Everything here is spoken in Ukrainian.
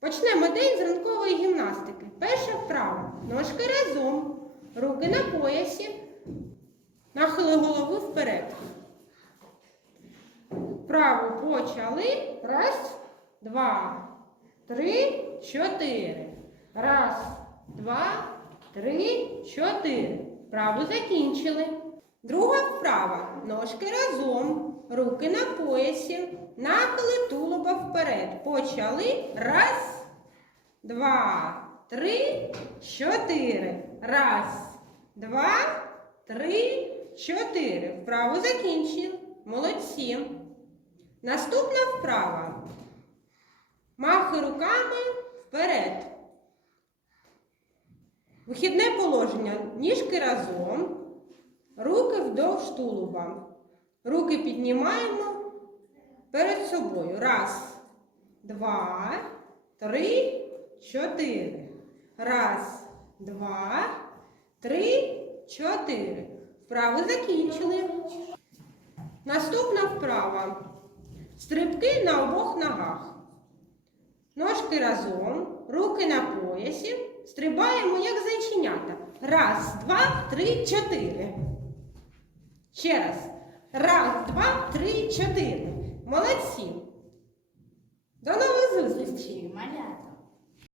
Почнемо день з ранкової гімнастики. Перша вправа. Ножки разом, руки на поясі, нахили голови вперед. Вправу почали. Раз, два, три, чотири. Раз, два, три, чотири. Вправу закінчили. Друга вправа. Ножки разом. Руки на поясі. Нахили тулуба вперед. Почали. Раз, два, три, чотири. Раз, два, три, чотири. Вправо закінчили. Молодці. Наступна вправа. Махи руками вперед. Вихідне положення. Ніжки разом. Руки вдовж тулуба. Руки піднімаємо перед собою. Раз, два, три, чотири. Раз, два, три, чотири. Вправи закінчили. Наступна вправа. Стрибки на обох ногах. Ножки разом, руки на поясі. Стрибаємо, як зайченята. Раз, два, три, чотири. Ще раз. Раз, два, три, чотири. Молодці. До нових зустрічей. Малята.